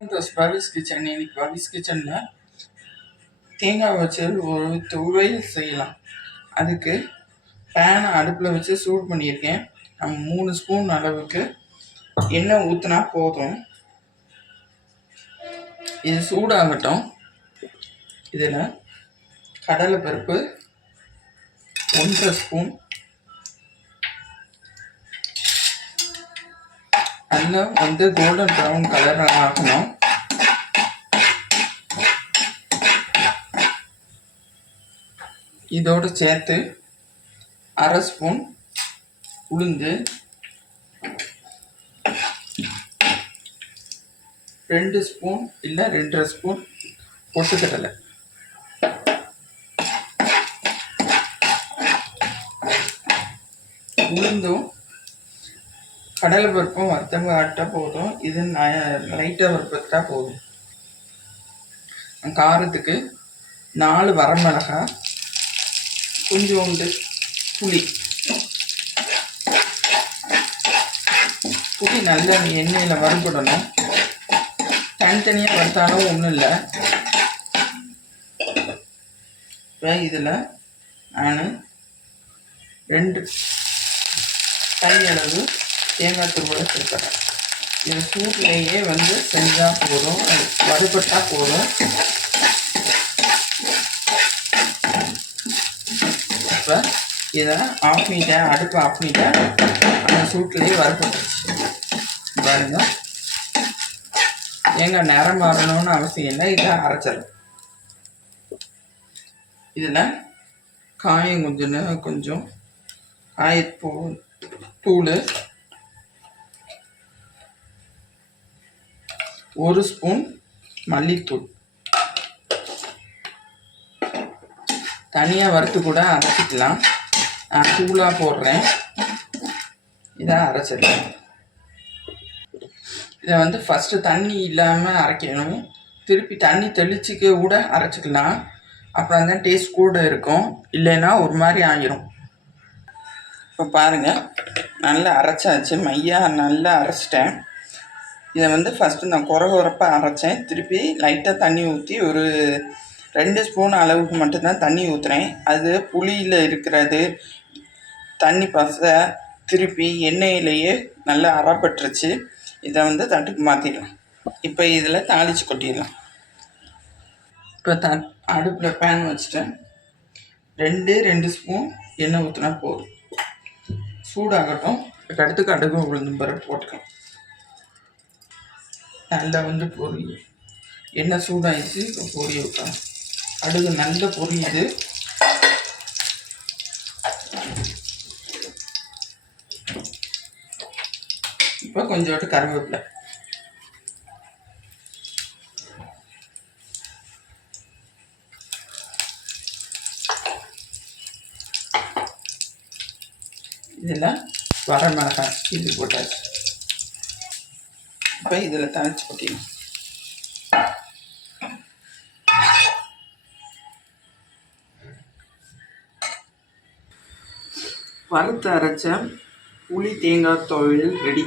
பபிஸ் kitchen இன்னைக்கு பவிஸ் கிச்சனில் தேங்காய் வச்சு ஒரு துவையல் செய்யலாம். அதுக்கு பேனை அடுப்பில் வச்சு சூடு பண்ணியிருக்கேன். நம்ம மூணு ஸ்பூன் அளவுக்கு எண்ணெய் ஊற்றினா போதும். இது சூடாகட்டும். இதில் கடலை பருப்பு ஒன்றரை ஸ்பூன் நல்லா வந்து கோல்டன் ப்ரௌன் கலர் ஆகணும் இதோடு சேர்த்து அரை ஸ்பூன் உளுந்து ரெண்டு ஸ்பூன் இல்லை ரெண்டரை ஸ்பூன் பொட்டுக்கடலை உளுந்தும் கடலை பருப்பும் வறுத்தவங்க ஆட்டால் போதும். இது லைட்டாக வறுப்பட்டா போதும். காரத்துக்கு நாலு வரமிளகாய் கொஞ்சோண்டு புளி. புளி நல்லா எண்ணெயில் வறுபடணும். தனித்தனியாக வறுத்தாலும் ஒன்றும் இல்லை. இப்போ இதில் நான் ரெண்டு கையளவு தேங்காய் துருவலை சேர்த்துறேன். இதை சூட்லேயே வந்து செஞ்சால் போதும் வறுபட்டால் போதும். இப்போ இதை ஆஃப் பண்ணிட்டேன் அடுப்பு ஆஃப் பண்ணிட்டேன் அந்த சூட்லேயே வறுபட்டுருச்சு. பாருங்க. தேங்காய் நேரம் மாறணும்னு அவசியம் இல்லை இதை அரைச்சிடும் இதில் காயம் கொஞ்சம் கொஞ்சம் காயப்பூ தூள் ஒரு ஸ்பூன் மல்லித்தூள். தனியாக வறுத்து கூட அரைச்சிக்கலாம். நான் தூளாக போடுறேன். இதை அரைச்சிடுறேன் இதை வந்து ஃபஸ்ட்டு தண்ணி இல்லாமல் அரைக்கணும். திருப்பி தண்ணி தெளிச்சிக்க கூட அரைச்சிக்கலாம். அப்புறம் தான் டேஸ்ட் கூட இருக்கும். இல்லைன்னா ஒரு மாதிரி ஆகிரும் இப்போ பாருங்கள் நல்லா அரைச்சாச்சு. மையாக நல்லா அரைச்சிட்டேன். இதை வந்து ஃபஸ்ட்டு நான் குறை குறப்பாக அரைச்சேன். திருப்பி லைட்டாக தண்ணி ஊற்றி ஒரு ரெண்டு ஸ்பூன் அளவுக்கு மட்டும்தான் தண்ணி ஊற்றுறேன் அது புளியில் இருக்கிறது. தண்ணி பச திருப்பி எண்ணெயிலேயே நல்லா அறப்பட்டுருச்சு இதை வந்து தட்டுக்கு மாற்றிடலாம் இப்போ இதில் தாளித்து கொட்டிடலாம். இப்போ த அடுப்பில் பேன் வச்சுட்டேன். ரெண்டு ரெண்டு ஸ்பூன் எண்ணெய் ஊற்றினா போதும். சூடாகட்டும். அடுத்து கடுகு உளுந்தும் பருப்பு போட்டுக்கலாம். நல்லா வந்து பொரியும் எண்ணெய் சூடாகிடுச்சு இப்போ பொரிய வைக்கலாம். அடுகு நல்ல பொரியுது. இப்போ கொஞ்சோட்டு கருவேப்பிலை. இதில் வர மிளகாய் இது போட்டாச்சு. இப்போ இதில் தனிச்சு கொட்டிடணும் வறுத்து அரைச்ச புளி தேங்காய் தொழில் ரெடி